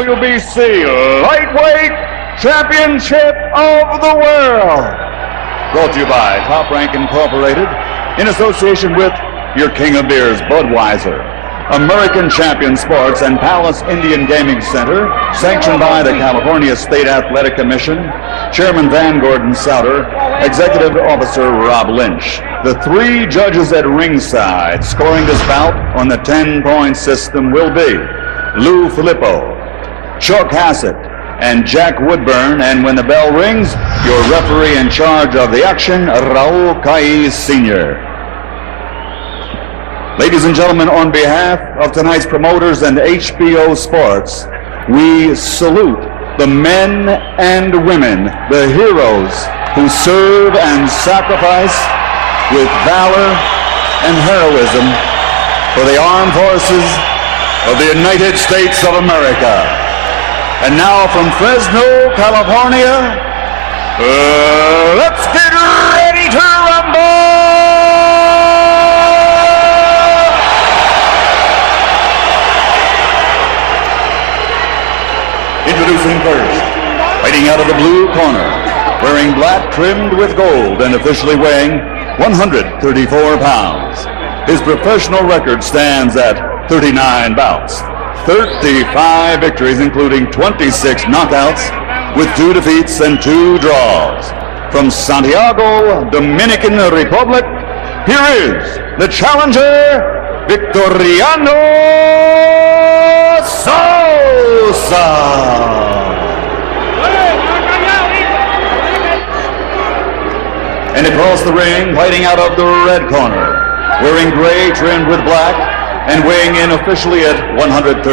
WBC Lightweight Championship of the World. Brought to you by Top Rank Incorporated in association with your king of beers, Budweiser. American Champion Sports and Palace Indian Gaming Center, sanctioned by the California State Athletic Commission, Chairman Van Gordon Souter, Executive Officer Rob Lynch. The three judges at ringside scoring this bout on the 10-point system will be Lou Filippo, Chuck Hassett, and Jack Woodburn, and when the bell rings, your referee in charge of the action, Raul Caiz Sr. Ladies and gentlemen, on behalf of tonight's promoters and HBO Sports, we salute the men and women, the heroes who serve and sacrifice with valor and heroism for the armed forces of the United States of America. And now from Fresno, California, let's get ready to rumble! Introducing first, fighting out of the blue corner, wearing black trimmed with gold and officially weighing 134 pounds. His professional record stands at 39 bouts. 35 victories, including 26 knockouts, with 2 defeats and 2 draws. From Santiago, Dominican Republic, here is the challenger, Victoriano Sosa. And across the ring, fighting out of the red corner, wearing gray trimmed with black, and weighing in officially at 134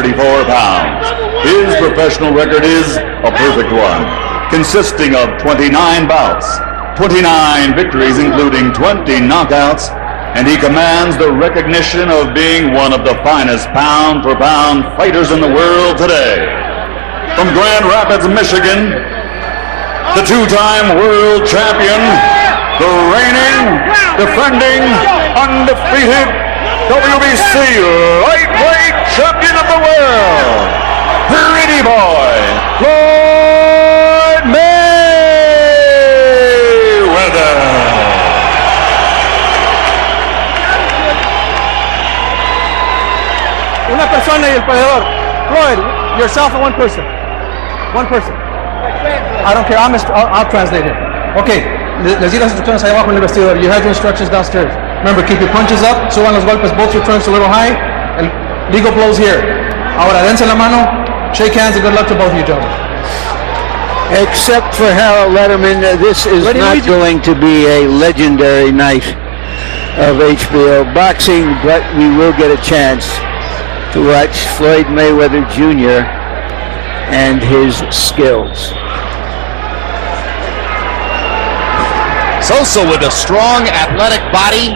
pounds. His professional record is a perfect one, consisting of 29 bouts, 29 victories, including 20 knockouts, and he commands the recognition of being one of the finest pound-for-pound fighters in the world today. From Grand Rapids, Michigan, the two-time world champion, the reigning, defending, undefeated WBC Lightweight Champion of the World, Pretty Boy, Floyd Mayweather. Una persona y el peleador. Floyd, yourself and one person. One person. I don't care, I'll translate it. Okay, les di las instrucciones ahí abajo en el vestidor. You have your instructions downstairs. Remember, keep your punches up, suban los golpes, both your turns a little high, and legal blows here. Ahora, dense la mano, shake hands, and good luck to both of you gentlemen. Except for Harold Letterman, this is not going to be a legendary night of HBO boxing, but we will get a chance to watch Floyd Mayweather Jr. and his skills. Sosa with a strong athletic body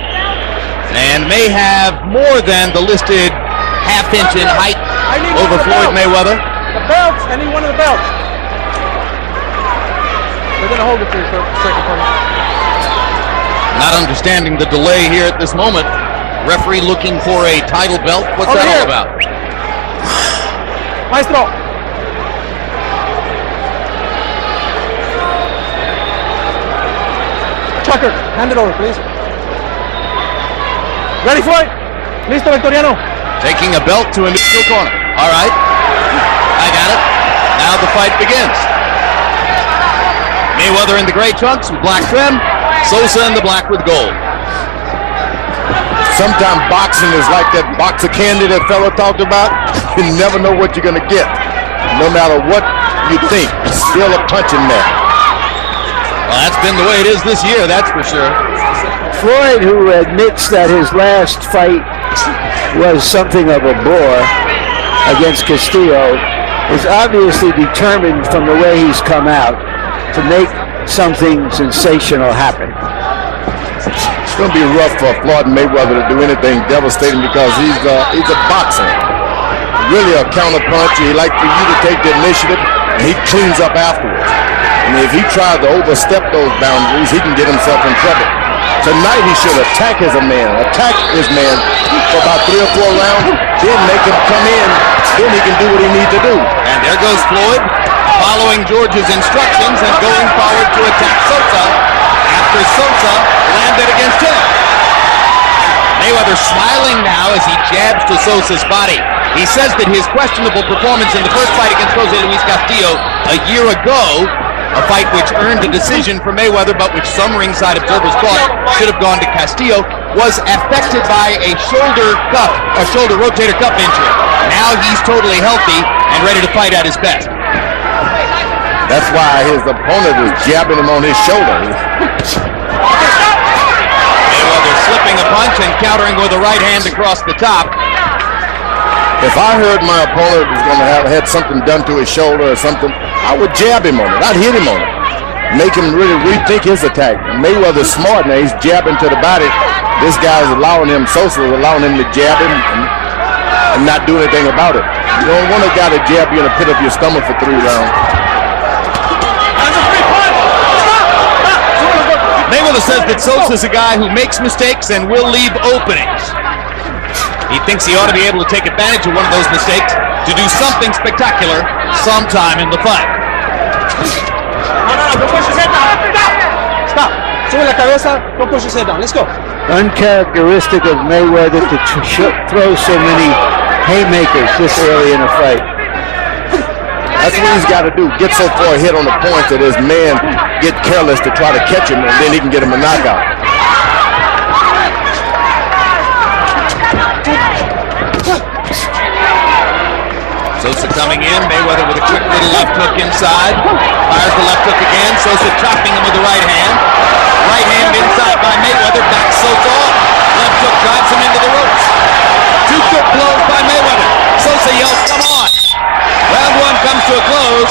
and may have more than the listed half-inch in height over Floyd Mayweather. The belts, I need one of the belts. They're going to hold it for you for a second. Not understanding the delay here at this moment. Referee looking for a title belt. What's that all about? Maestro. Tucker, hand it over, please. Ready, Floyd? Listo, Victoriano. Taking a belt to a neutral corner. All right. I got it. Now the fight begins. Mayweather in the gray trunks with black trim. Sosa in the black with gold. Sometimes boxing is like that box of candy that fella talked about. You never know what you're going to get. No matter what you think, still a punch in there. Well, that's been the way it is this year, that's for sure. Floyd, who admits that his last fight was something of a bore against Castillo, is obviously determined from the way he's come out to make something sensational happen. It's going to be rough for Floyd Mayweather to do anything devastating because he's a boxer. Really a counterpuncher. He likes for you to take the initiative, and he cleans up afterwards. And if he tries to overstep those boundaries, he can get himself in trouble. Tonight he should attack his man for about 3 or 4 rounds, then make him come in, then he can do what he needs to do. And there goes Floyd, following George's instructions and going forward to attack Sosa after Sosa landed against him. Mayweather smiling now as he jabs to Sosa's body. He says that his questionable performance in the first fight against Jose Luis Castillo a year ago, a fight which earned a decision for Mayweather, but which some ringside observers thought should have gone to Castillo, was affected by a shoulder rotator cuff injury. Now he's totally healthy and ready to fight at his best. That's why his opponent is jabbing him on his shoulder. Mayweather slipping a punch and countering with a right hand across the top. If I heard my opponent was going to have had something done to his shoulder or something, I would jab him on it. I'd hit him on it. Make him really rethink his attack. Mayweather's smart now. He's jabbing to the body. This guy's allowing him, Sosa is allowing him to jab him and not do anything about it. You don't want a guy to jab you in the pit of your stomach for 3 rounds. Mayweather says that Sosa's a guy who makes mistakes and will leave openings. He thinks he ought to be able to take advantage of one of those mistakes to do something spectacular sometime in the fight. Don't push his head down. Stop. Sube la cabeza. Don't push his head down. Let's go. Uncharacteristic of Mayweather to throw so many haymakers this early in a fight. That's what he's got to do. Get so far ahead on the points that his man get careless to try to catch him, and then he can get him a knockout. Sosa coming in, Mayweather with a quick little left hook inside. Fires the left hook again, Sosa chopping him with the right hand. Right hand inside by Mayweather, backs Sosa off. Left hook drives him into the ropes. 2 quick blows by Mayweather. Sosa yells, come on. Round 1 comes to a close.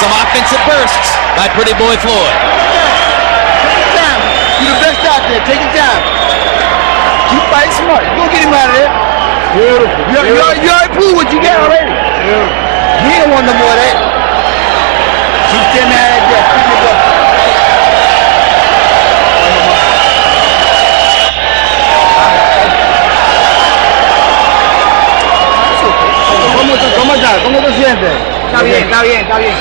Some offensive bursts by Pretty Boy Floyd. Take your time. You're the best out there. Take your time. Keep fighting smart. Go get him out of there. Beautiful. You already proved what you got already. Beautiful. He don't want no more of that. Keep them out of there. Keep it up. ¿Cómo te sientes? Está bien, está bien, está bien.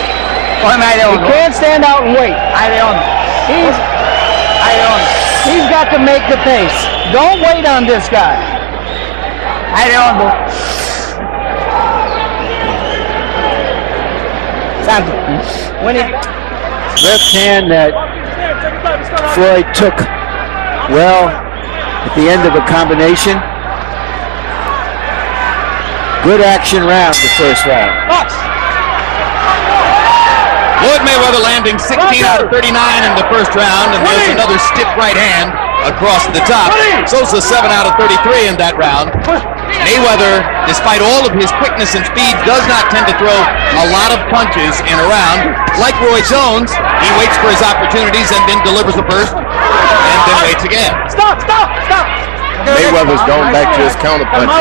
Cógeme ahí de hondo. You can't stand out and wait. Ahí de hondo. Ahí de hondo. He's got to make the pace. Don't wait on this guy. Ahí de hondo. Santo. Left hand that Floyd took well at the end of a combination. Good action round, the first round. Floyd Mayweather landing 16 out of 39 in the first round, and there's another stiff right hand across the top. Sosa 7 out of 33 in that round. Mayweather, despite all of his quickness and speed, does not tend to throw a lot of punches in a round. Like Roy Jones, he waits for his opportunities and then delivers a burst, and then waits again. Stop, stop, stop. Mayweather's going back to his counter punch.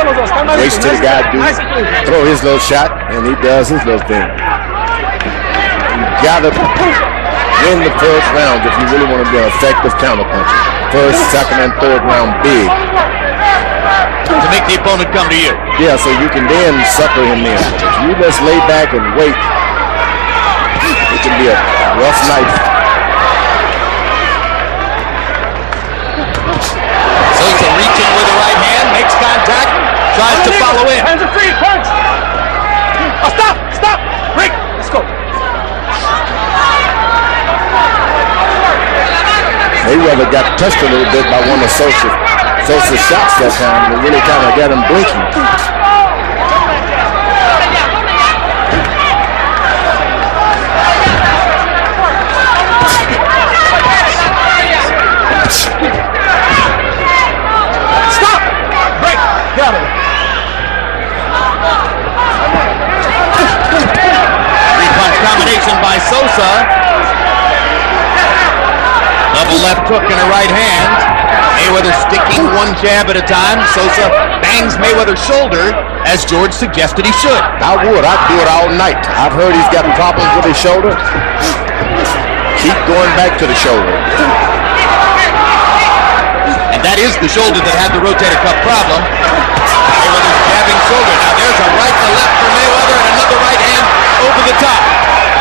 Waits till the guy throw his little shot, and he does his little thing. You gotta win the first round if you really want to be an effective counter puncher. First, second, and third round big. To make the opponent come to you. Yeah, so you can then sucker him in. If you just lay back and wait, it can be a rough night. Sosa reaching with the right hand, makes contact, tries to follow in. Hands are free, punch! Oh, stop, stop, break, let's go. Mayweather got touched a little bit by one of Sosa's shots that time. It really kind of got him blinking. Three-punch combination by Sosa. Double left hook and a right hand. Mayweather sticking one jab at a time. Sosa bangs Mayweather's shoulder, as George suggested he should. I would. I'd do it all night. I've heard he's got problems with his shoulder. Keep going back to the shoulder. And that is the shoulder that had the rotator cuff problem. Mayweather's jabbing shoulder. Now there's a right to left for Mayweather and another right hand over the top.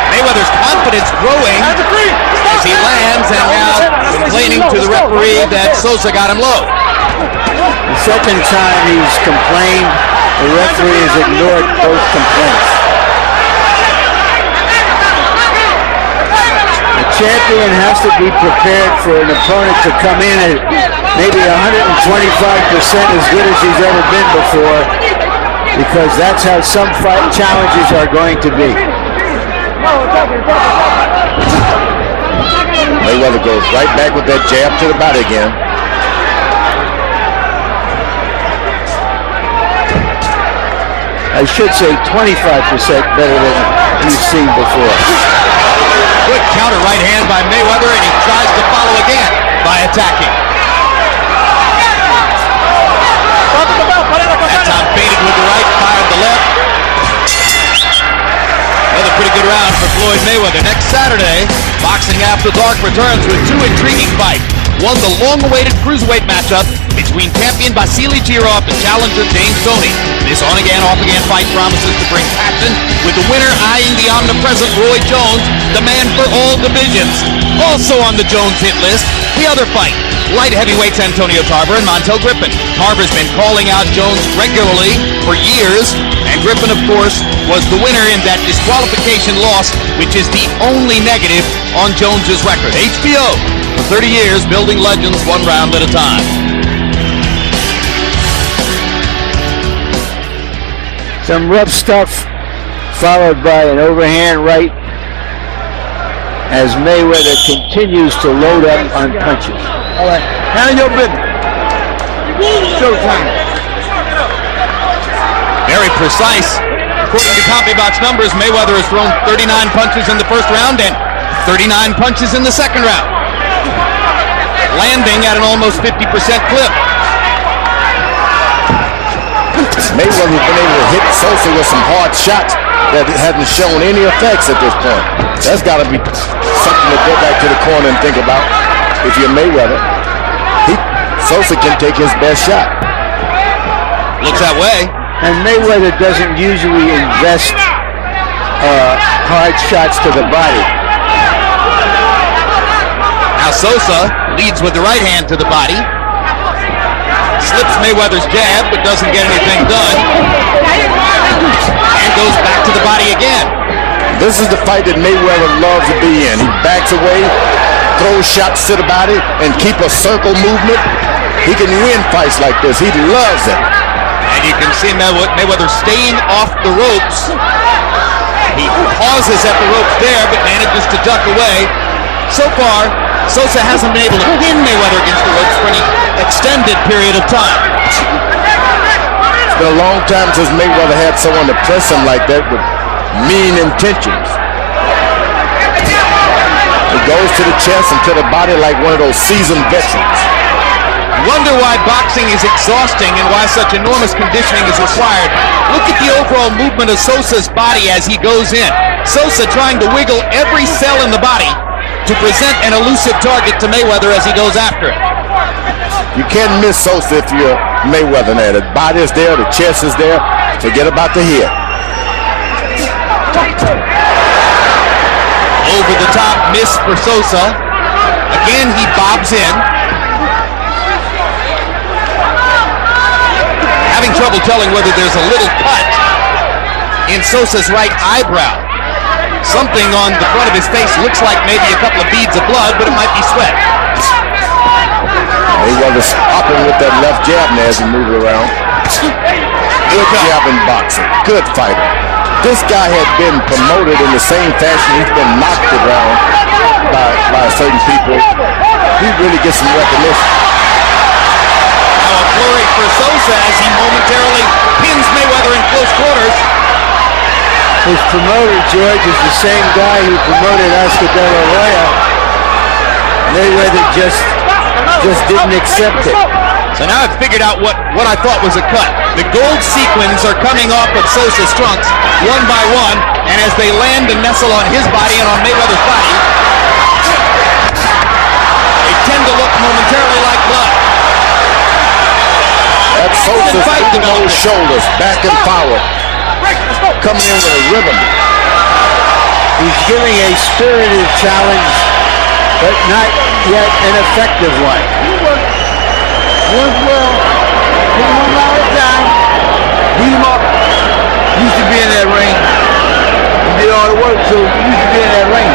Mayweather's confidence growing as he lands and now complaining to the referee that Sosa got him low. The second time he's complained, the referee has ignored both complaints. The champion has to be prepared for an opponent to come in at maybe 125% as good as he's ever been before, because that's how some fight challenges are going to be. Mayweather goes right back with that jab to the body again. I should say 25% better than you've seen before. Good counter right hand by Mayweather, and he tries to follow again by attacking. That time baited with the right, fired the left. Another pretty good round for Floyd Mayweather. Next Saturday, Boxing After Dark returns with two intriguing fights. One, the long-awaited cruiserweight matchup between champion Vasily Girov and challenger James Toney. This on-again, off-again fight promises to bring passion, with the winner eyeing the omnipresent Roy Jones, the man for all divisions. Also on the Jones hit list, the other fight, light heavyweights Antonio Tarver and Montel Griffin. Tarver's been calling out Jones regularly for years, and Griffin, of course, was the winner in that disqualification loss, which is the only negative on Jones's record. HBO, for 30 years, building legends one round at a time. Some rough stuff, followed by an overhand right as Mayweather continues to load up on punches. All right, handle your business. Showtime. Very precise. According to CompuBox numbers, Mayweather has thrown 39 punches in the first round and 39 punches in the second round, landing at an almost 50% clip. Mayweather's been able to hit Sosa with some hard shots that hasn't shown any effects at this point. That's got to be something to go back to the corner and think about. If you're Mayweather, Sosa can take his best shot. Looks that way. And Mayweather doesn't usually invest hard shots to the body. Now Sosa leads with the right hand to the body. Slips Mayweather's jab, but doesn't get anything done. And goes back to the body again. This is the fight that Mayweather loves to be in. He backs away, throws shots to the body, and keep a circle movement. He can win fights like this. He loves it. And you can see Mayweather staying off the ropes. He pauses at the ropes there, but manages to duck away. So far, Sosa hasn't been able to pin Mayweather against the ropes for any extended period of time. It's been a long time since Mayweather had someone to press him like that with mean intentions. He goes to the chest and to the body like one of those seasoned veterans. Wonder why boxing is exhausting and why such enormous conditioning is required. Look at the overall movement of Sosa's body as he goes in. Sosa trying to wiggle every cell in the body to present an elusive target to Mayweather as he goes after it. You can't miss Sosa if you're Mayweather now. The body is there, the chest is there. Forget about the head. Over the top miss for Sosa. Again, he bobs in. Having trouble telling whether there's a little cut in Sosa's right eyebrow. Something on the front of his face looks like maybe a couple of beads of blood, but it might be sweat. Mayweather's hopping with that left jab now as he moves around. Good jab in boxing. Good fighter. This guy had been promoted in the same fashion he's been knocked around by certain people. He really gets some recognition. Now a flurry for Sosa as he momentarily pins Mayweather in close quarters. His promoter, George, is the same guy who promoted Oscar De La Hoya. Mayweather just didn't accept it. So now I've figured out what I thought was a cut. The gold sequins are coming off of Sosa's trunks one by one, and as they land and nestle on his body and on Mayweather's body, they tend to look momentarily like blood. That's Sosa's moving those shoulders back and forward. Coming in with a rhythm. He's giving a spirited challenge, but not yet an effective one. Worked well. Hit him 1 hour at a time. Beat him up. Used to be in that ring. He did all the work, so he used to be in that ring.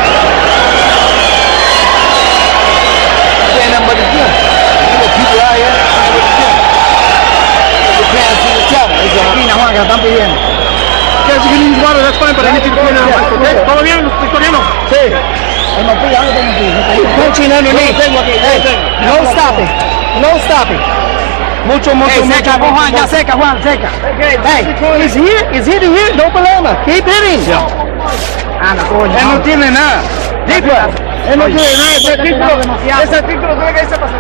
Ain't nothing but the gym. You know, people out here, nothing but the gym. They're paying to the channel. It's a Juan, que la están pidiendo. Okay, if you can use water, that's fine, but I need you to clean it up. Okay? ¿Todo bien, Victoriano? Sí. Punching underneath. Hey, no stopping. No stopping. Mucho. Seca, Juan, ya seca, Juan, seca. Hey, he's hitting here, no problema. Keep hitting. Anda, coño. Él no tiene nada. Deeper. Él no tiene nada. Ese título tiene que irse para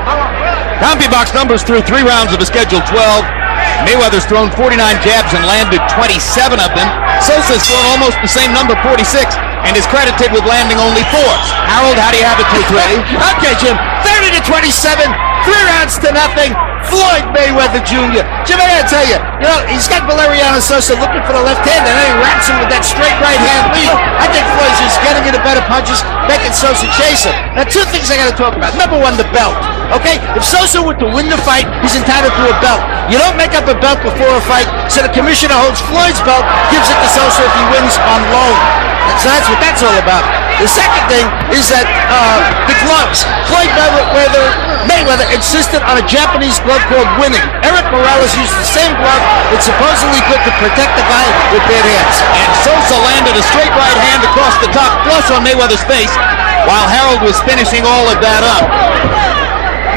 CompuBox numbers through 3 rounds of a scheduled 12. Mayweather's thrown 49 jabs and landed 27 of them. Sosa's thrown almost the same number, 46, and is credited with landing only 4. Harold, how do you have it, 2-3? Okay, Jim. 30-27. 3 rounds to nothing. Floyd Mayweather Jr. Jim, I gotta tell you, he's got Valeriano Sosa looking for the left hand, and then he wraps him with that straight right hand lead. I think Floyd's just getting into better punches, making Sosa chase him. Now, 2 things I gotta talk about. Number 1, the belt. Okay? If Sosa were to win the fight, he's entitled to a belt. You don't make up a belt before a fight, so the commissioner holds Floyd's belt, gives it to Sosa if he wins on loan. So that's what that's all about. The second thing is that the gloves. Floyd Mayweather insisted on a Japanese glove called Winning. Eric Morales used the same glove that's supposedly good to protect the guy with bad hands. And Sosa landed a straight right hand across the top, plus on Mayweather's face, while Harold was finishing all of that up.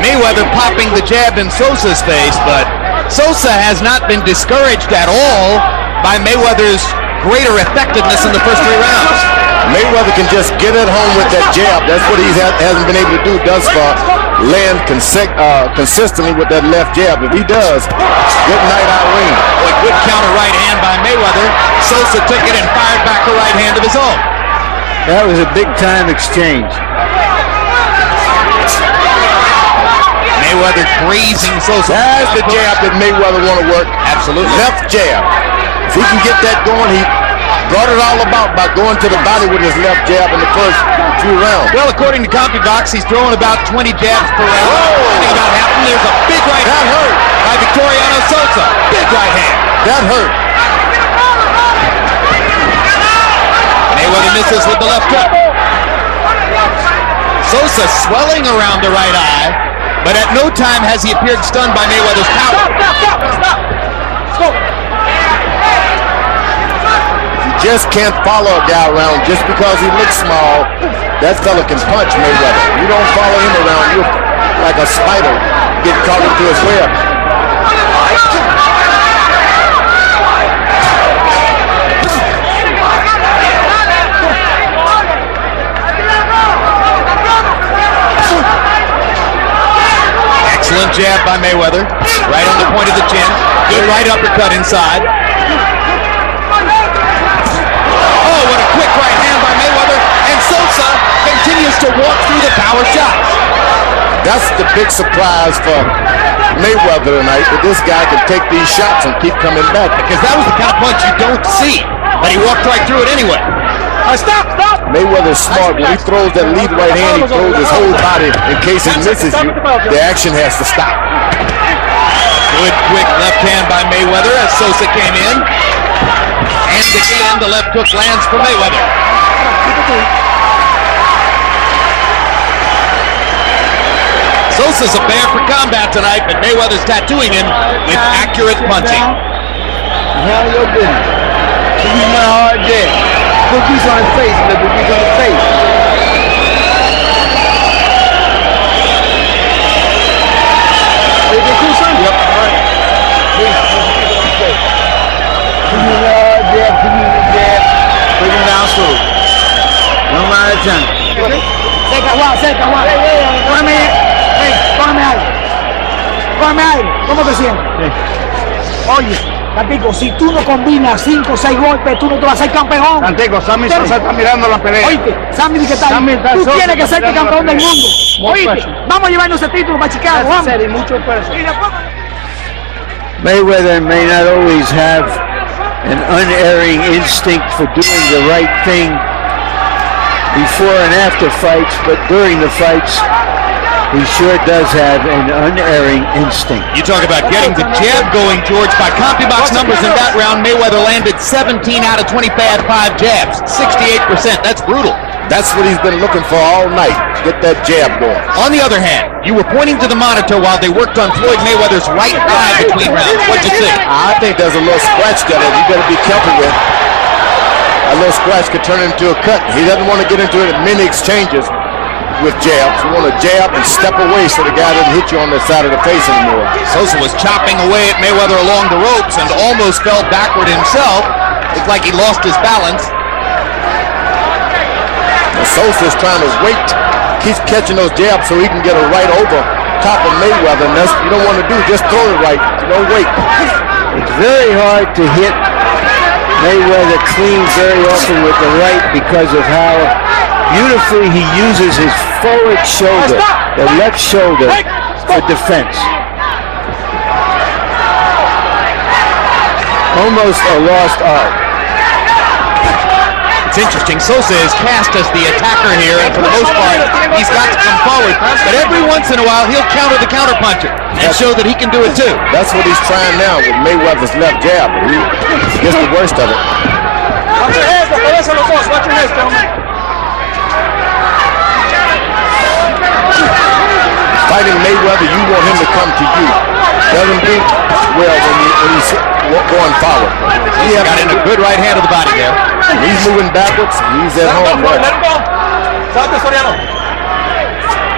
Mayweather popping the jab in Sosa's face, but Sosa has not been discouraged at all by Mayweather's greater effectiveness in the first 3 rounds. Mayweather can just get at home with that jab. That's what he hasn't been able to do thus far. Land consistently with that left jab. If he does, good night out ring. A good counter right hand by Mayweather. Sosa took it and fired back a right hand of his own. That was a big-time exchange. Mayweather grazing Sosa. That's the jab that Mayweather want to work. Absolutely. Left jab. If he can get that going, he brought it all about by going to the body with his left jab in the first 2 rounds. Well, according to CompuBox, he's throwing about 20 jabs per round. I think about half of them. There's a big right hand hurt by Victoriano Sosa. Big right hand. That hurt. Mayweather misses with the left hook. Sosa swelling around the right eye, but at no time has he appeared stunned by Mayweather's power. Stop. Just can't follow a guy around just because he looks small. That fella can punch Mayweather. You don't follow him around, you're like a spider get caught into his web. Excellent jab by Mayweather, right on the point of the chin. Good right uppercut inside. Quick right hand by Mayweather, and Sosa continues to walk through the power shots. That's the big surprise for Mayweather tonight, that this guy can take these shots and keep coming back. Because that was the kind of punch you don't see, but he walked right through it anyway. Stop. Mayweather's smart. When he throws that lead right hand, he throws his whole body in case he misses you. The action has to stop. Good quick left hand by Mayweather as Sosa came in. And again, the left hook lands for Mayweather. Sosa's a bear for combat tonight, but Mayweather's tattooing him with accurate punching. Handle your business. He's my hard jab. Put these on his face, put these on his face. Is it cool, son? Yep. All right. Put him down slow. 1 mile at a time. Seca, Juan. Cógeme aire. ¿Cómo te sientes? Oye, Santico, si tú no combinas 5 o 6 golpes, tú no te vas a ser campeón. Santico, Sammy Sosa está mirando la pelea. Oíste, Sammy, ¿qué tal? Tú tienes que ser campeón del mundo. Oíste, vamos a llevarnos ese título para Chicago, vamos. Mucho peso. Y después... Mayweather may not always have an unerring instinct for doing the right thing before and after fights, but during the fights, he sure does have an unerring instinct. You talk about getting the jab going, George. By CompuBox numbers in that round, Mayweather landed 17 out of 25 jabs, 68%. That's brutal. That's what he's been looking for all night. Get that jab going. On the other hand, you were pointing to the monitor while they worked on Floyd Mayweather's right eye between rounds. What'd you see? I think there's a little scratch there that you better be careful with. A little scratch could turn into a cut. He doesn't want to get into it in many exchanges with jabs. You want to jab and step away so the guy doesn't hit you on the side of the face anymore. Sosa was chopping away at Mayweather along the ropes and almost fell backward himself. Looked like he lost his balance. Sosa's trying to wait, keeps catching those jabs so he can get a right over top of Mayweather, and that's what you don't want to do. Just throw it right. You don't wait. It's very hard to hit Mayweather clean very often with the right because of how beautifully he uses his forward shoulder, the left shoulder, for defense. Almost a lost art. It's interesting. Sosa is cast as the attacker here, and for the most part, he's got to come forward. But every once in a while, he'll counter the counterpuncher and show that he can do it too. That's what he's trying now with Mayweather's left jab. He gets the worst of it. Watch your heads, watch your heads, gentlemen. Fighting Mayweather, you want him to come to you. Doesn't do well when he's going forward. He got in a good right hand of the body there. He's moving backwards. He's at home. Let him go. Stop this, Soriano.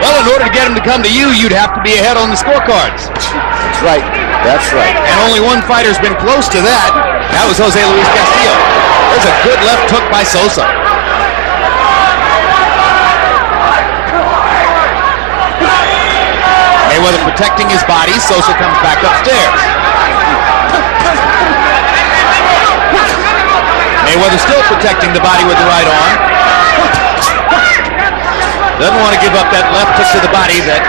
Well, in order to get him to come to you, you'd have to be ahead on the scorecards. That's right. That's right. And only one fighter's been close to that. That was Jose Luis Castillo. There's a good left hook by Sosa. Mayweather protecting his body. Sosa comes back upstairs. Mayweather still protecting the body with the right arm. Doesn't want to give up that left hook to the body that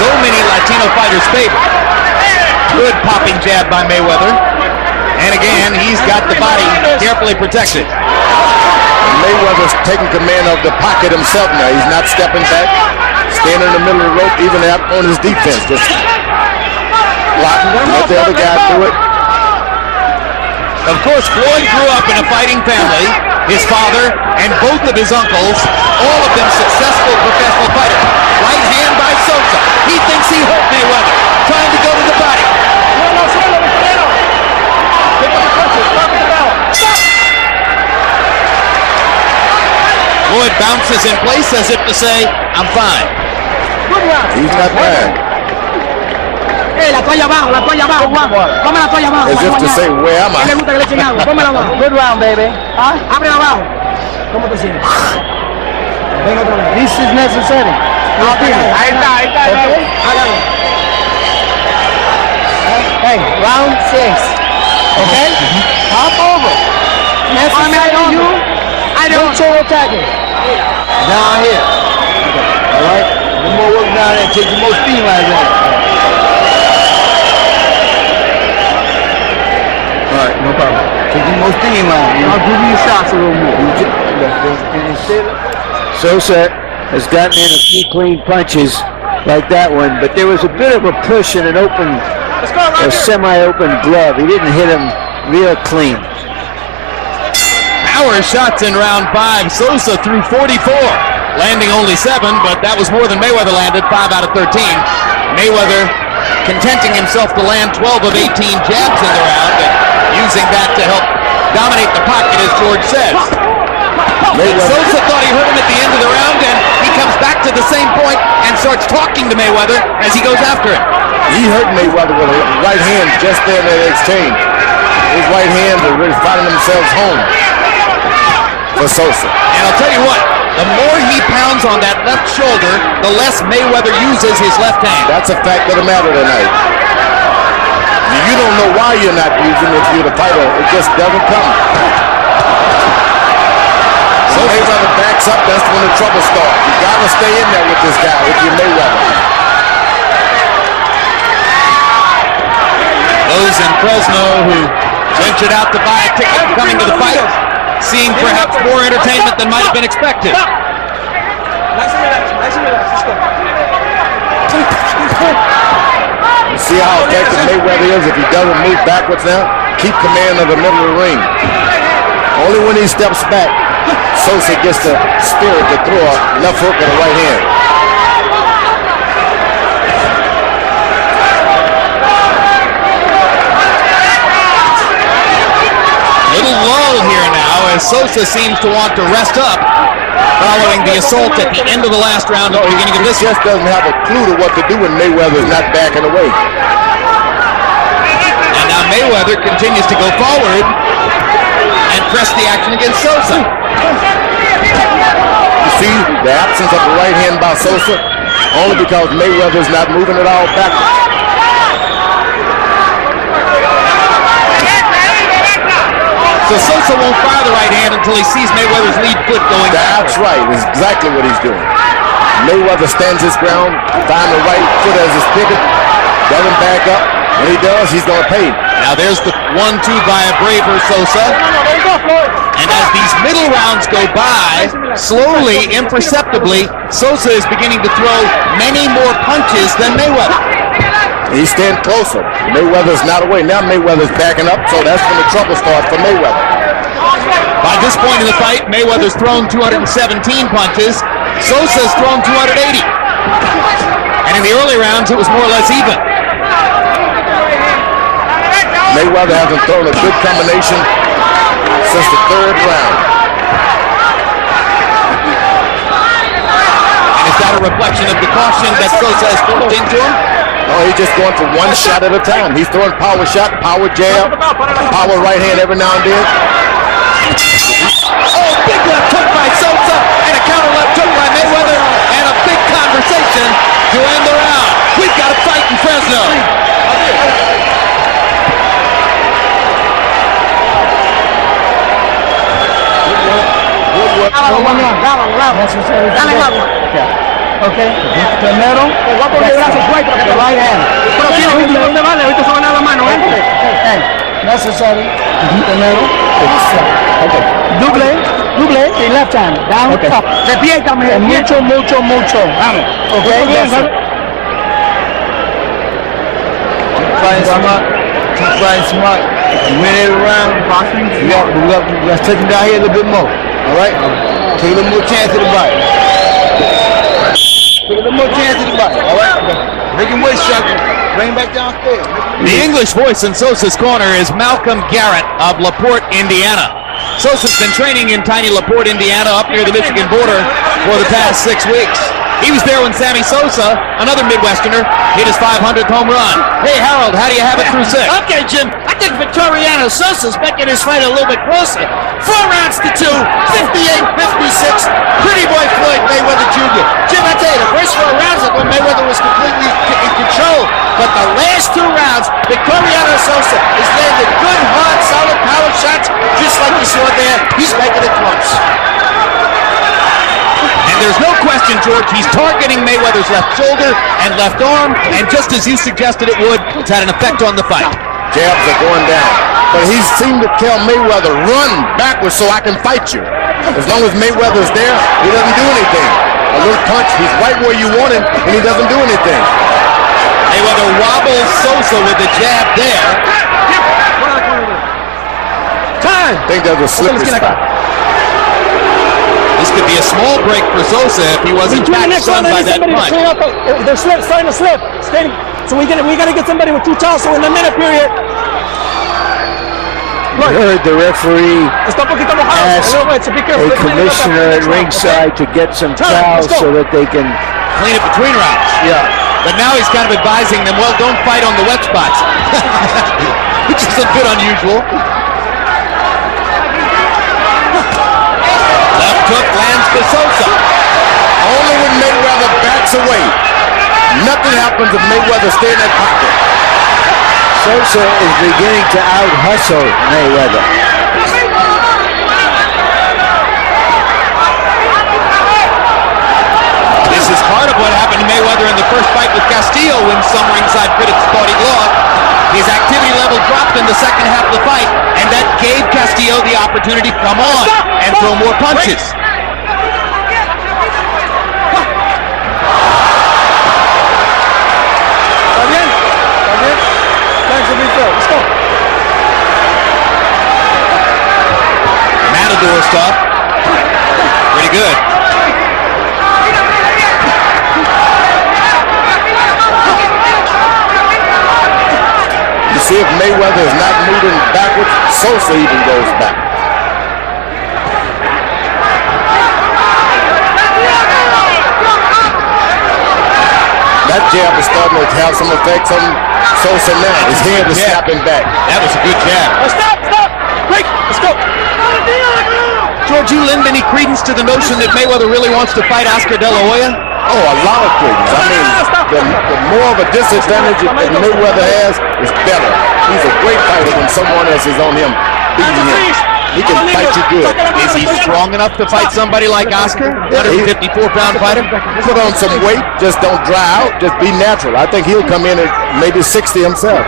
so many Latino fighters favor. Good popping jab by Mayweather. And again, he's got the body carefully protected. Mayweather's taking command of the pocket himself now. He's not stepping back, standing in the middle of the rope, even out on his defense. Just blocking, let the other guy do it. Of course, Floyd grew up in a fighting family. His father and both of his uncles, all of them successful professional fighters. Right hand by Sosa. He thinks he hurt Mayweather, trying to go to the body. Floyd bounces in place as if to say, I'm fine. He's not bad. La toalla abajo, Juan. Ponme la toalla abajo. As if to say, where am I? Le gusta que le echen agua. Pónmela abajo. Good round, baby. ¿Ah? Ábrela abajo. ¿Cómo te sientes? Ven otra vez. This is necessary. Ahí está. Okay. Hágalo. Hey, round 6. Okay? Hop over. Necessary you. I don't show attacking. Down here. All right? No more work down there. Take the most steam out of there. All right, no problem. Take the most steam out. I'll give you shots a little more. Sosa has gotten in a few clean punches like that one, but there was a bit of a push in an open, a semi-open glove. He didn't hit him real clean. Power shots in round 5. Sosa threw 44, landing only 7, but that was more than Mayweather landed, 5 out of 13. Mayweather contenting himself to land 12 of 18 jabs in the round and using that to help dominate the pocket, as George says. Sosa thought he hurt him at the end of the round, and he comes back to the same point and starts talking to Mayweather as he goes after him. He hurt Mayweather with a right hand just there in that exchange. His right hands are really finding themselves home for Sosa. And I'll tell you what, the more he pounds on that left shoulder, the less Mayweather uses his left hand. That's a fact of the matter tonight. You don't know why you're not using it if you're the fighter. It just doesn't come. So Mayweather backs up, that's when the trouble starts. You gotta stay in there with this guy, with your Mayweather. Those in Fresno who ventured out to buy a ticket coming to the fight, seeing perhaps more entertainment than might have been expected. See how effective Mayweather is if he doesn't move backwards now? Keep command of the middle of the ring. Only when he steps back, Sosa gets the spirit to throw a left hook and a right hand. Little lull here now as Sosa seems to want to rest up following the assault at the end of the last round at the beginning of this one. He just doesn't have a clue to what to do when Mayweather's not backing away. And now Mayweather continues to go forward and press the action against Sosa. You see the absence of the right hand by Sosa only because Mayweather's not moving at all backwards. So Sosa won't fire the right hand until he sees Mayweather's lead foot going down. That's right. That's exactly what he's doing. Mayweather stands his ground, find the right foot as his pivot, doesn't back up. When he does, he's going to pay. Now there's the 1-2 by a braver Sosa. And as these middle rounds go by, slowly, imperceptibly, Sosa is beginning to throw many more punches than Mayweather. He's staying closer. Mayweather's not away. Now Mayweather's backing up, so that's when the trouble starts for Mayweather. By this point in the fight, Mayweather's thrown 217 punches. Sosa's thrown 280. And in the early rounds, it was more or less even. Mayweather hasn't thrown a good combination since the third round. And is that a reflection of the caution that Sosa has put into him? No, he's just going for one shot at a time. He's throwing power shot, power jab, power right hand every now and then. Oh, big left hook by Sosa and a counter left hook by Mayweather and a big conversation to end the round. We've got a fight in Fresno. Okay. Primero, the right hand. Pero no vale, ahorita se van a la mano, necessary. Primero. Okay. Double, y left hand. Down, top. Repiétame. Mucho. Vamos. Okay. Keep fighting smart. Win every round. We got to take him down here a little bit more. All right? Take a little more chance at the body. Take a little more chance at the body. All right? Make him waist struggle. Bring him back downstairs. The English voice in Sosa's corner is Malcolm Garrett of LaPorte, Indiana. Sosa's been training in tiny LaPorte, Indiana, up near the Michigan border for the past 6 weeks. He was there when Sammy Sosa, another Midwesterner, hit his 500th home run. Hey, Harold, how do you have it through 6? Okay, Jim. I think Victoriano Sosa's making his fight a little bit closer. 4 rounds to 2, 58-56. Pretty boy Floyd Mayweather Jr. Jim, I tell you, the first 4 rounds when Mayweather was completely in control. But the last 2 rounds, Victoriano Sosa has landed good, hard, solid power shots, just like you saw there. He's making it close. There's no question, George, he's targeting Mayweather's left shoulder and left arm, and just as you suggested it would, it's had an effect on the fight. Jabs are going down. But he seemed to tell Mayweather, run backwards so I can fight you. As long as Mayweather's there, he doesn't do anything. A little punch, he's right where you want him, and he doesn't do anything. Mayweather wobbles Sosa with the jab there. Time! I think there's a slippery spot. This could be a small break for Sosa if he wasn't stunned by that punch. They're starting to slip. So we got to get somebody with 2 towels. So in the minute period, I heard the referee ask a commissioner at ringside to get some towels so that they can clean it between rounds. Yeah. But now he's kind of advising them, well, don't fight on the wet spots, which is a bit unusual. Left hook lands for Sosa. Only when Mayweather backs away. Nothing happens if Mayweather stays in that pocket. Sosa is beginning to out-hustle Mayweather. This is part of what happened to Mayweather in the first fight with Castillo when some ringside critics thought he lost. His activity level the second half of the fight, and that gave Castillo the opportunity to come on and throw more punches. Let's go. Matador stuff. Pretty good. You see, if Mayweather is not moving backwards, Sosa even goes back. That jab is starting to have some effects on Sosa now. His head is snapping back. That was a good jab. Stop! Break! Let's go! George, you lend any credence to the notion that Mayweather really wants to fight Oscar De La Hoya? Oh, a lot of credence. I mean, the more of a disadvantage that Mayweather has is better. He's a great fighter when someone else is on him, beating him. He can fight you good. Is he strong enough to fight somebody like Oscar? 154-pound fighter? Put on some weight, just don't dry out, just be natural. I think he'll come in at maybe 60 himself.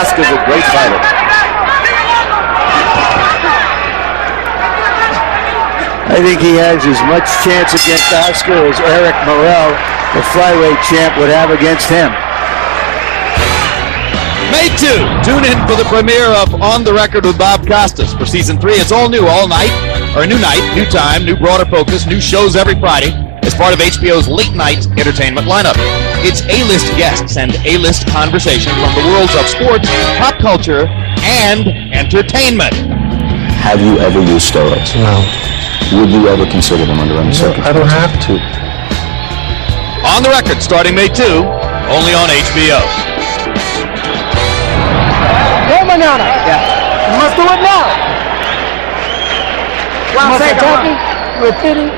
Oscar's a great fighter. I think he has as much chance against Oscar as Eric Morel, the flyweight champ, would have against him. May 2, tune in for the premiere of On the Record with Bob Costas for season 3. It's all new, all night, or a new night, new time, new broader focus, new shows every Friday as part of HBO's late night entertainment lineup. It's A-list guests and A-list conversation from the worlds of sports, pop culture, and entertainment. Have you ever used steroids? No. Would you ever consider them under any circumstances? I don't have to. On the Record, starting May 2, only on HBO. Mañana. Yeah. You must do it now. You must attacking, repeating.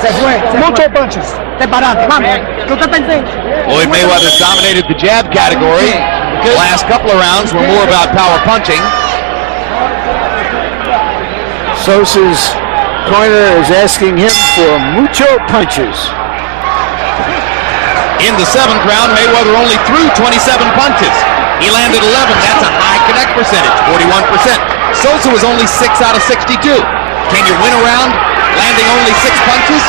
Se fue. Muchos punches. Te paraste. Vamos. ¿Tú te pensé? Floyd Mayweather dominated the jab category. The last couple of rounds were more about power punching. Sosa's corner is asking him for mucho punches. In the 7th round, Mayweather only threw 27 punches. He landed 11. That's a high connect percentage, 41%. Sosa was only 6 out of 62. Can you win a round landing only 6 punches?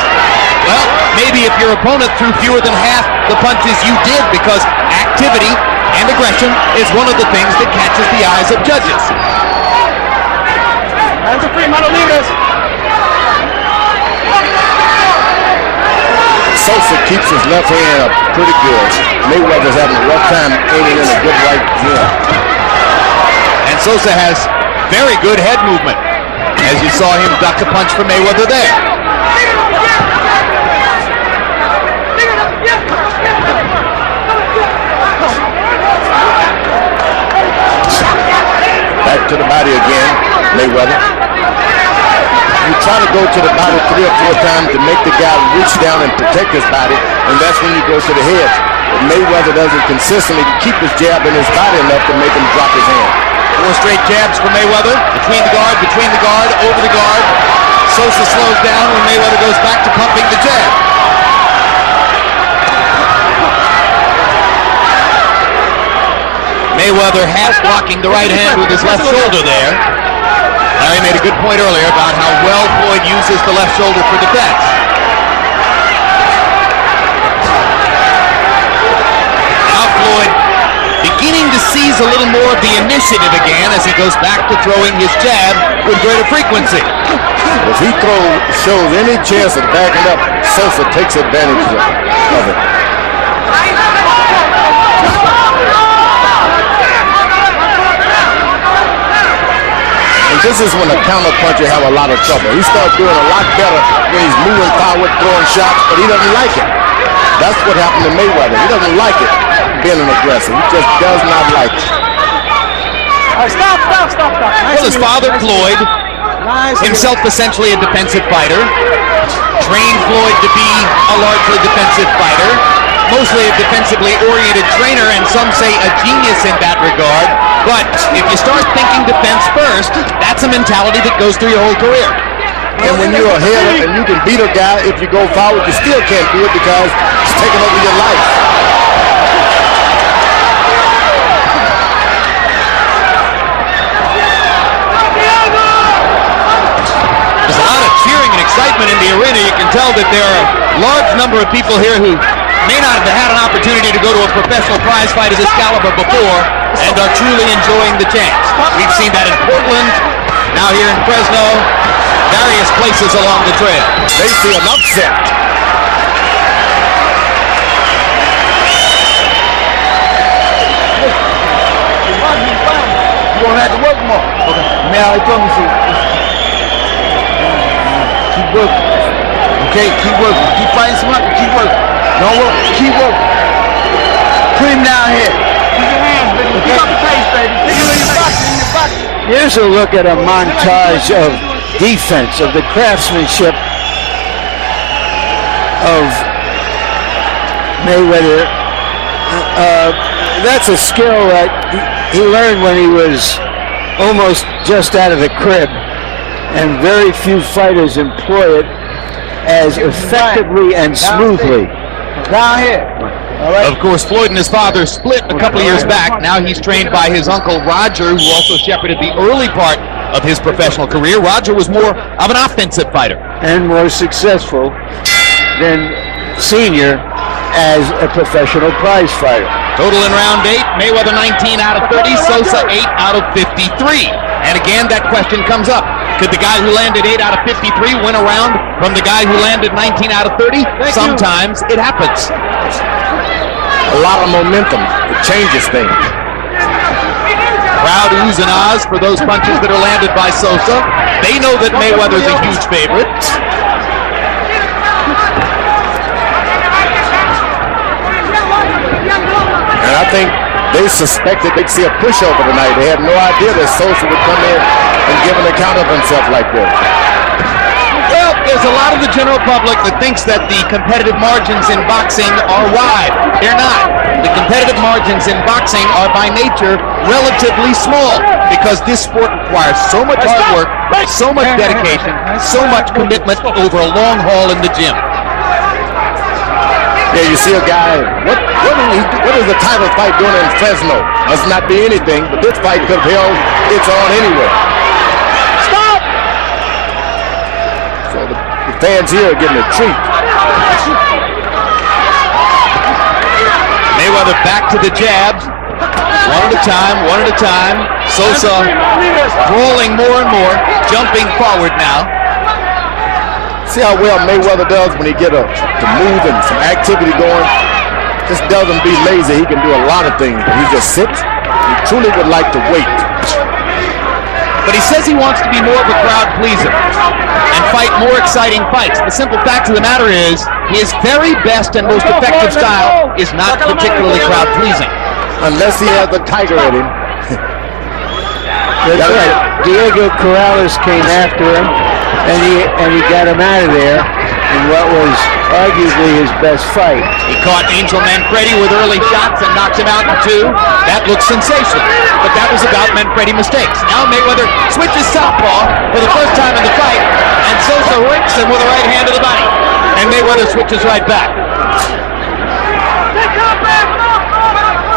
Well, maybe if your opponent threw fewer than half the punches you did, because activity and aggression is one of the things that catches the eyes of judges. Hands are free, mano libres. Sosa keeps his left hand up pretty good. Mayweather's having a rough time aiming in a good right hand. And Sosa has very good head movement, as you saw him duck a punch from Mayweather there. Back to the body again, Mayweather. You try to go to the body 3 or 4 times to make the guy reach down and protect his body, and that's when you go to the head. But Mayweather does it consistently to keep his jab in his body enough to make him drop his hand. 4 straight jabs for Mayweather, between the guard, over the guard. Sosa slows down when Mayweather goes back to pumping the jab. Mayweather half blocking the right hand with his left shoulder there. Larry made a good point earlier about how well Floyd uses the left shoulder for defense. Now Floyd beginning to seize a little more of the initiative again as he goes back to throwing his jab with greater frequency. If he shows any chance of backing up, Sosa takes advantage of it. This is when a counter-puncher have a lot of trouble. He starts doing a lot better when he's moving forward, throwing shots, but he doesn't like it. That's what happened to Mayweather. He doesn't like it, being an aggressor. He just does not like it. Stop. Well, his father, Floyd, himself essentially a defensive fighter, trained Floyd to be a largely defensive fighter, mostly a defensively oriented trainer, and some say a genius in that regard. But if you start thinking defense first, that's a mentality that goes through your whole career. And when you're ahead and you can beat a guy, if you go forward, you still can't do it because it's taking over your life. arena, you can tell that there are a large number of people here who may not have had an opportunity to go to a professional prize fight of this caliber before and are truly enjoying the chance. We've seen that in Portland, now here in Fresno, various places along the trail. They see an upset. You're going to have to work more. Okay. Now, I told me, keep working. Okay, keep working. Keep fighting smart, keep working. Don't work, keep working. Put him down here. Keep your hands, baby. Keep up the pace, baby. You're boxing. Here's a look at a montage of defense, of the craftsmanship of Mayweather. That's a skill that he learned when he was almost just out of the crib, and very few fighters employ it as effectively and smoothly. Down here. All right. Of course, Floyd and his father split a couple of years back. Now he's trained by his uncle Roger, who also shepherded the early part of his professional career. Roger was more of an offensive fighter. And more successful than Senior as a professional prize fighter. Total in round 8, Mayweather 19 out of 30, Sosa 8 out of 53. And again, that question comes up. Could the guy who landed 8 out of 53 win a round from the guy who landed 19 out of 30? Sometimes it happens. A lot of momentum. It changes things. Crowd oohs and ahs for those punches that are landed by Sosa. They know that Mayweather's a huge favorite. And I think they suspected they'd see a pushover tonight. They had no idea that Sosa would come in and give an account of himself like this. Well, there's a lot of the general public that thinks that the competitive margins in boxing are wide. They're not. The competitive margins in boxing are by nature relatively small because this sport requires so much hard work, so much dedication, so much commitment over a long haul in the gym. Yeah, you see a guy, what is the title fight doing in Fresno? Must not be anything, but this fight could have held its on anyway. Stop! So the fans here are getting a treat. Mayweather back to the jabs. One at a time. Sosa rolling more and more, jumping forward now. See how well Mayweather does when he get to move and some activity going. Just doesn't be lazy. He can do a lot of things. He just sits. He truly would like to wait. But he says he wants to be more of a crowd pleaser and fight more exciting fights. The simple fact of the matter is his very best and most effective style is not particularly crowd pleasing. Unless he has the tiger in him. That's right. Diego Corrales came after him, and he got him out of there in what was arguably his best fight. He caught Angel Manfredi with early shots and knocked him out in 2. That looked sensational, but that was about Manfredi mistakes. Now Mayweather switches southpaw for the first time in the fight, and Sosa rakes him with a right hand to the body, and Mayweather switches right back.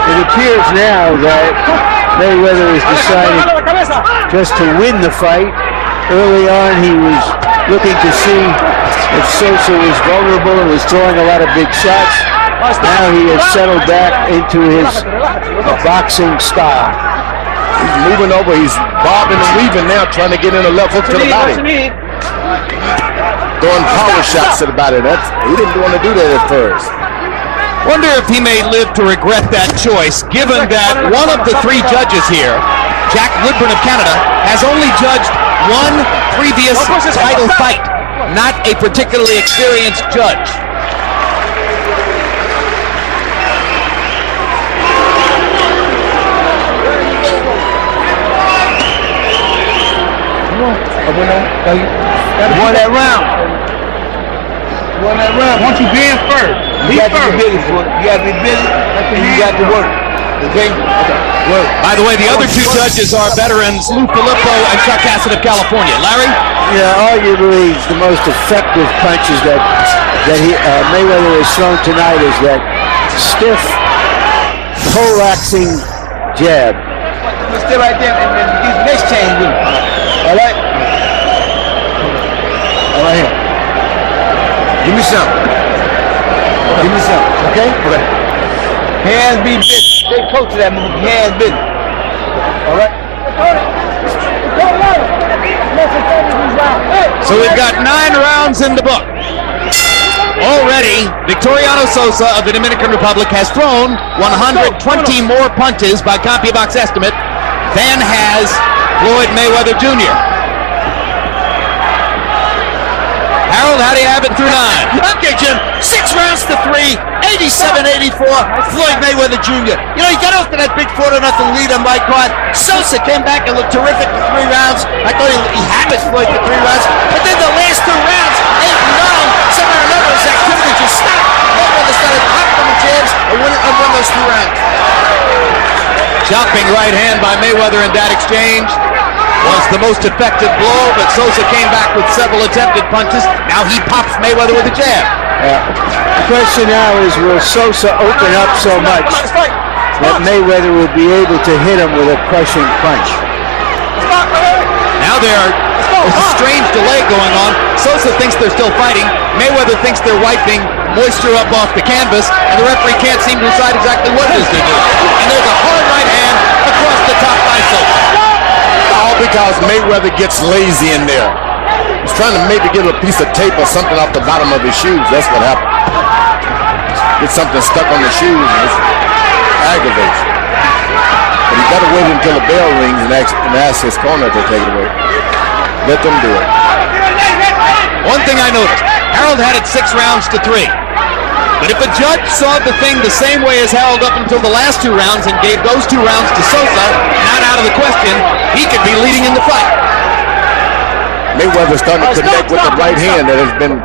It appears now that Mayweather has decided just to win the fight. Early on, he was looking to see if Sosa was vulnerable and was throwing a lot of big shots. Now he has settled back into his boxing style. He's moving over. He's bobbing and weaving now, trying to get in a left hook to the body. Throwing power shots to the body. He didn't want to do that at first. Wonder if he may live to regret that choice, given that one of the 3 judges here, Jack Woodburn of Canada, has only judged one previous title fight, not a particularly experienced judge. Won that round. Once you be in first, you got to be busy for it. You got to be busy, and you got to work. Okay? Work. By the way, the other 2 judges are veterans Lou Filippo and Chuck Hassett of California. Larry? Yeah, arguably the most effective punches that Mayweather has thrown tonight is that stiff, polaxing jab. You stay right there and use next chain with him. All right? All right here. some. Give me some. Okay? Okay. Hands be big. Stay close to that move. Hands big. All right. So we've got 9 rounds in the book. Already, Victoriano Sosa of the Dominican Republic has thrown 120 more punches by CompuBox estimate than has Floyd Mayweather Jr. Harold, how do you have it through 9? Okay, Jim. 6 rounds to 3. 87-84. Floyd Mayweather Jr. You know, he got off to that big 4-0 lead on my card. Sosa came back and looked terrific for 3 rounds. I thought he hammered Floyd for 3 rounds. But then the last 2 rounds, 8 and 9, somehow or another, his activity just stopped. Mayweather started popping the jabs and won those 2 rounds. Chopping right hand by Mayweather in that exchange was the most effective blow, but Sosa came back with several attempted punches. Now he pops Mayweather with a jab. The question now is, will Sosa open up so much that Mayweather will be able to hit him with a crushing punch? Now there's a strange delay going on. Sosa thinks they're still fighting. Mayweather thinks they're wiping moisture up off the canvas, and the referee can't seem to decide exactly what it is they're doing. And there's a hard right hand across the top by Sosa. All because Mayweather gets lazy in there. He's trying to maybe get a piece of tape or something off the bottom of his shoes. That's what happened. Get something stuck on the shoes and it aggravates. But he got to wait until the bell rings and ask his corner to take it away. Let them do it. One thing I noticed, Harold had it 6 rounds to 3. But if a judge saw the thing the same way as Harold up until the last 2 rounds and gave those 2 rounds to Sosa, not out of the question, he could be leading in the fight. Mayweather's starting to connect with the right hand that has been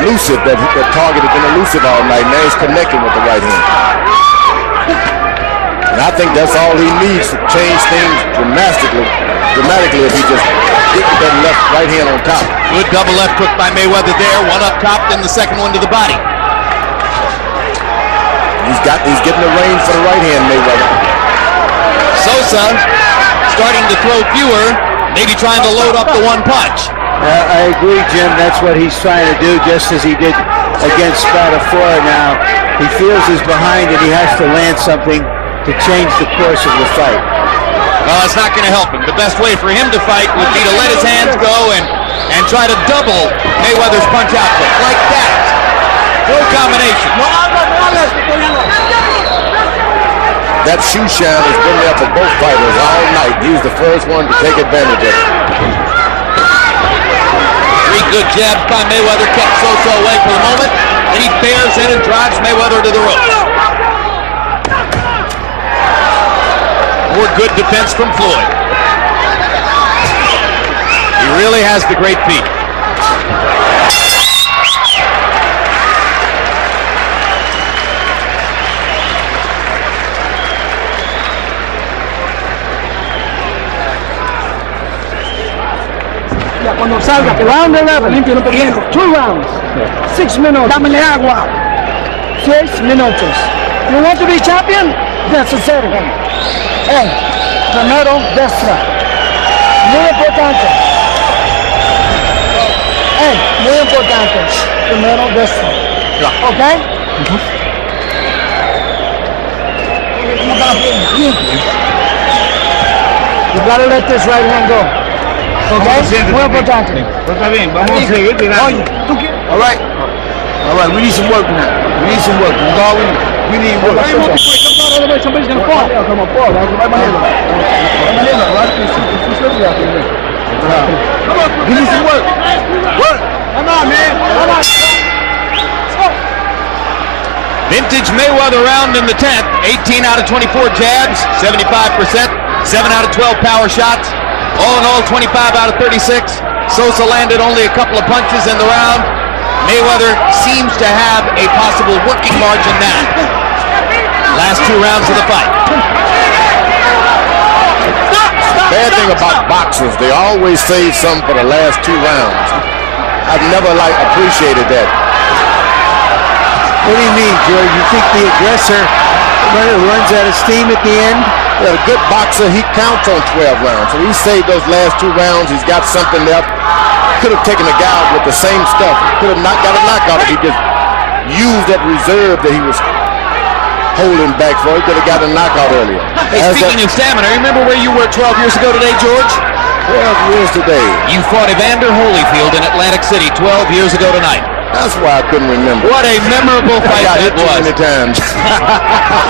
elusive, that target has been elusive all night. Now he's connecting with the right hand. And I think that's all he needs to change things dramatically if he just gets that right hand on top. Good double left hook by Mayweather there. One up top, then the second one to the body. He's getting the range for the right hand, Mayweather. Sosa starting to throw fewer, maybe trying to load up the one punch. I agree, Jim. That's what he's trying to do, just as he did against Spadafora now. He feels he's behind and he has to land something to change the course of the fight. Well, it's not going to help him. The best way for him to fight would be to let his hands go and try to double Mayweather's punch output. Like that. Full combination. That shoe shine has been there for both fighters all night. He was the first one to take advantage of it. 3 good jabs by Mayweather kept Sosa away for the moment. Then he bears in and drives Mayweather to the ropes. More good defense from Floyd. He really has the great feet. Cuando salga, round 11, 2 rounds, 6 minutes, dámele agua, 6 minutos. You want to be champion? Necesario. Hey, primero, destra. Muy importante. Hey, muy importante. Primero, destra. Okay? You gotta let this right hand go. Okay? Muy importante. Está bien, vamos a seguir tirando. All right, we need some work now. We need some work. That's all we need. We need work. Somebody's gonna fall. Come on, fall. We need some work. Work. Come on, man. Come on. Vintage Mayweather round in the 10th. 18 out of 24 jabs, 75%. 7 out of 12 power shots. All in all, 25 out of 36. Sosa landed only a couple of punches in the round. Mayweather seems to have a possible working margin now. Last 2 rounds of the fight. Bad thing about boxers, they always save some for the last 2 rounds. I've never appreciated that. What do you mean, George? You think the aggressor runs out of steam at the end? a good boxer. He counts on 12 rounds. So he saved those last 2 rounds. He's got something left. Could have taken a guy out with the same stuff. Could have got a knockout if he just used that reserve that he was holding back for. He could have got a knockout earlier. Hey, speaking of stamina, remember where you were 12 years ago today, George? 12 years today. You fought Evander Holyfield in Atlantic City 12 years ago tonight. That's why I couldn't remember. What a memorable fight I got that hit too was. many times.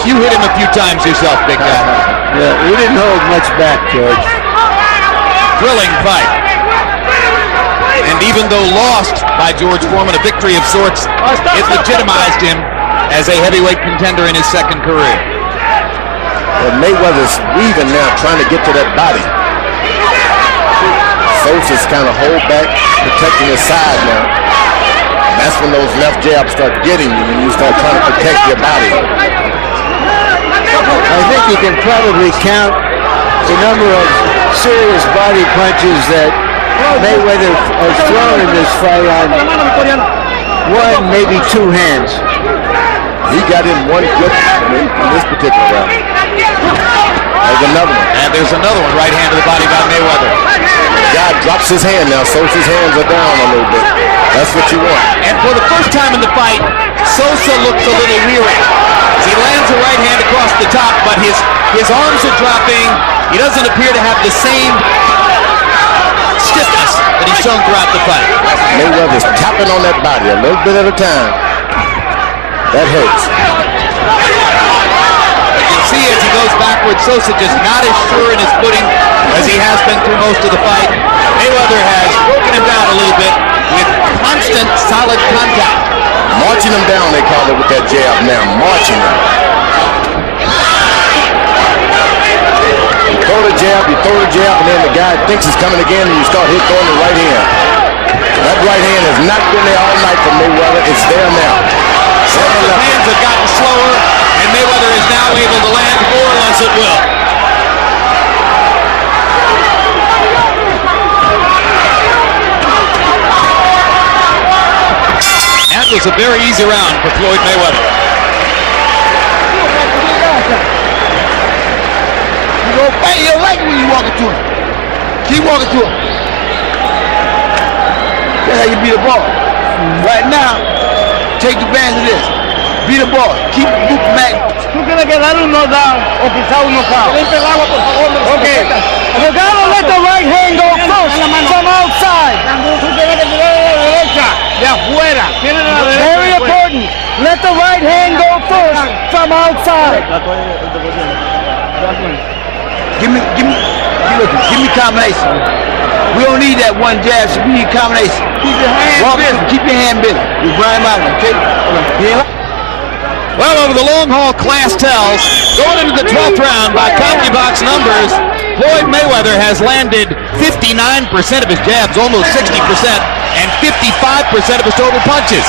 You hit him a few times yourself, big guy. Yeah, we didn't hold much back, George. Thrilling fight. And even though lost by George Foreman, a victory of sorts, it legitimized him as a heavyweight contender in his second career. Well, Mayweather's weaving now, trying to get to that body. Sosa's kind of hold back, protecting his side now. That's when those left jabs start getting you, when you start trying to protect your body. I think you can probably count the number of serious body punches that Mayweather has thrown in this fight on one, maybe 2 hands. He got in one good in this particular round. There's another one. And there's another one, right hand to the body by Mayweather. The guy drops his hand now. Sosa's hands are down a little bit. That's what you want. And for the first time in the fight, Sosa looks a little weary. As he lands a right hand across the top, but his arms are dropping. He doesn't appear to have the same stiffness that he's shown throughout the fight. Mayweather's tapping on that body a little bit at a time. That hurts. You can see as he goes backwards, Sosa just not as sure in his footing as he has been through most of the fight. Mayweather has broken him down a little bit with constant, solid contact. Marching him down, they call it with that jab now. Marching him. You throw the jab, and then the guy thinks he's coming again, and you start throwing the right hand. That right hand has not been there all night for Mayweather. It's there now. Sosa's hands have gotten slower, and Mayweather is now able to land more or less at will. That was a very easy round for Floyd Mayweather. You like it when you walk into him. Keep walking to him. That's how you beat a ball. Right now, take advantage of this. Beat the ball. Keep moving back. Tú tienes que dar un knockdown o pisar un knockout. Okay. Regalo, let the right hand go first from outside. De afuera. Very important. Let the right hand go first from outside. Give me combination. We don't need that one jab, so we need combination. Keep your hand busy. Keep your hand busy. You Brian Martin, okay? Well, over the long haul, class tells, going into the 12th round by CompuBox numbers, Floyd Mayweather has landed 59% of his jabs, almost 60%, and 55% of his total punches.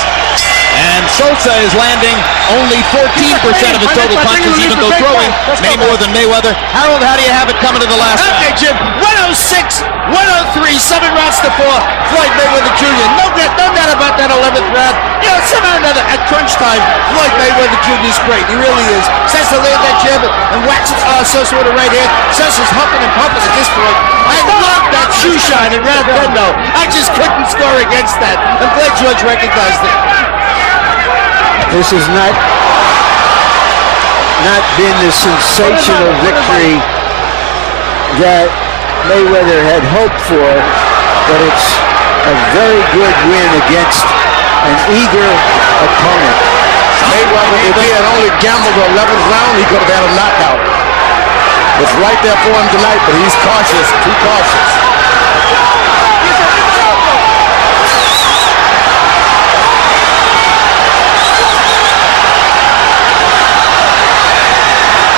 And Sosa is landing only 14% of his total punches, even though throwing many more than Mayweather. Harold, how do you have it coming to the last round? Okay, Jim. 106, 103, 7 rounds to 4. Floyd Mayweather Jr. No doubt about that 11th round. You know, somehow or another, at crunch time, Floyd Mayweather Jr. is great. He really is. Starts to land that jab and waxes Sosa with a right hand. Sosa's humping and pumping at this point. I love that shoe shine in round 10, though. I just couldn't score against that. I'm glad George recognized it. This has not been the sensational victory that Mayweather had hoped for, but it's a very good win against an eager opponent. Mayweather, if he had only gambled the 11th round, he could have had a knockout. It's right there for him tonight, but he's cautious, too cautious.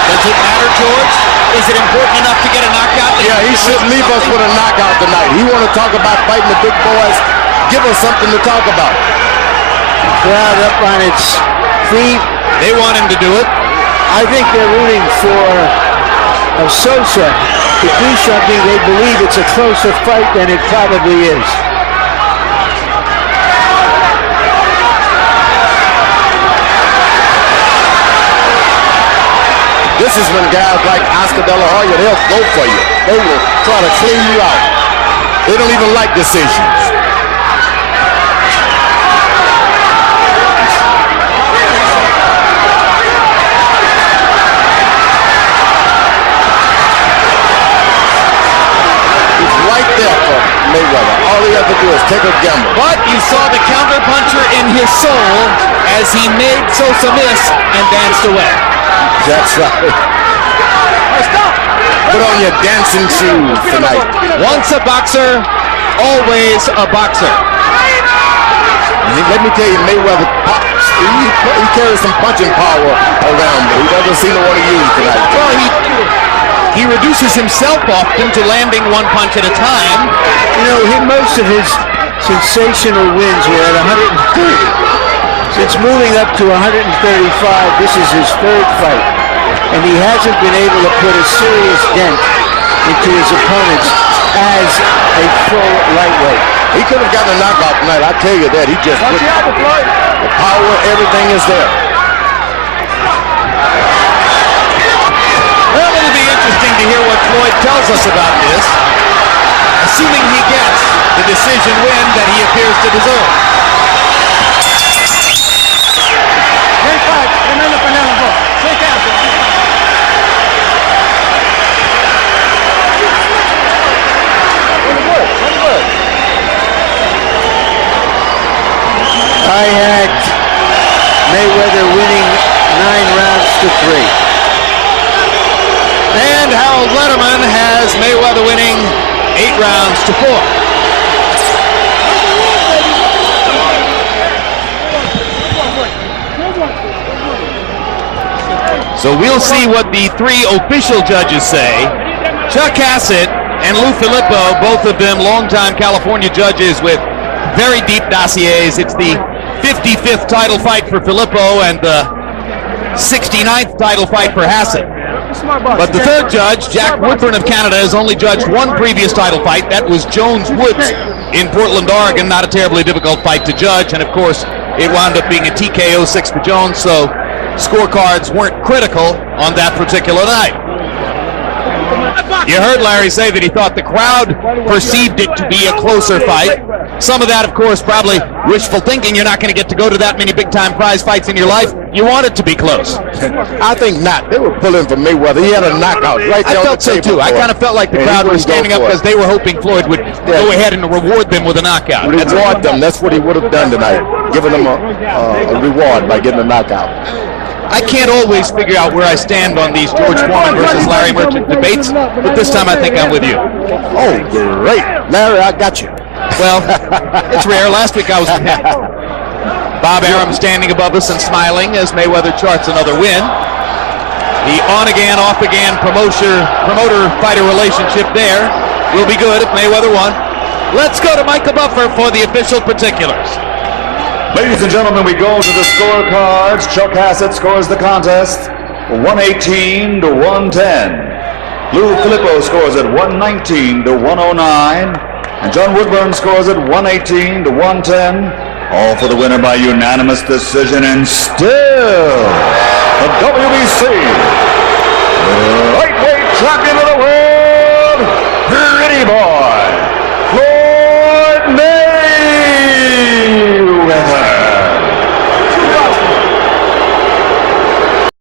Does it matter, George? Is it important enough to get a knockout? Yeah, he should leave us with a knockout tonight. He want to talk about fighting the big boys. Give us something to talk about. Crowd up on its feet. They want him to do it. I think they're rooting for Sosa to do something. They believe it's a closer fight than it probably is. This This is when guys like Oscar De La Hoya, they'll go for you. They will try to clean you out. They don't even like decisions. It's right there for Mayweather. All he had to do is take a gamble. But you saw the counterpuncher in his soul as he made Sosa miss and danced away. That's right. Put on your dancing shoes tonight. Once a boxer, always a boxer. Let me tell you, Mayweather, he carries some punching power around, but he doesn't seem to want to use tonight. Well, he reduces himself often to landing one punch at a time. You know, most of his sensational wins were at 130. Since moving up to 135, this is his third fight. And he hasn't been able to put a serious dent into his opponents as a full lightweight. He could have gotten a knockout tonight, I tell you that. He just put the power, everything is there. Well, it'll be interesting to hear what Floyd tells us about this, assuming he gets the decision win that he appears to deserve. I had Mayweather winning 9 rounds to 3. And Harold Letterman has Mayweather winning 8 rounds to 4. So we'll see what the 3 official judges say. Chuck Hassett and Lou Filippo, both of them longtime California judges with very deep dossiers. It's the 55th title fight for Filippo and the 69th title fight for Hassett. But the third judge, Jack Woodburn of Canada, has only judged one previous title fight. That was Jones-Woods in Portland, Oregon. Not a terribly difficult fight to judge. And, of course, it wound up being a TKO 6 for Jones, so scorecards weren't critical on that particular night. You heard Larry say that he thought the crowd perceived it to be a closer fight. Some of that, of course, probably wishful thinking. You're not going to get to go to that many big-time prize fights in your life. You want it to be close. I think not. They were pulling for Mayweather. He had a knockout right there. I felt so, too. I kind of felt like the crowd was standing up because they were hoping Floyd would go ahead and reward them with a knockout. Reward them. That's what he would have done tonight, giving them a reward by getting a knockout. I can't always figure out where I stand on these George Foreman versus Larry Merchant debates, but this time I think I'm with you. Oh, great. Larry, I got you. Well, it's rare. Last week I was with him. Bob Arum standing above us and smiling as Mayweather charts another win. The on-again, off-again promoter-fighter relationship there will be good if Mayweather won. Let's go to Michael Buffer for the official particulars. Ladies and gentlemen, we go to the scorecards. Chuck Hassett scores the contest 118 to 110. Lou Filippo scores at 119 to 109. And John Woodburn scores at 118 to 110. All for the winner by unanimous decision. And still, the WBC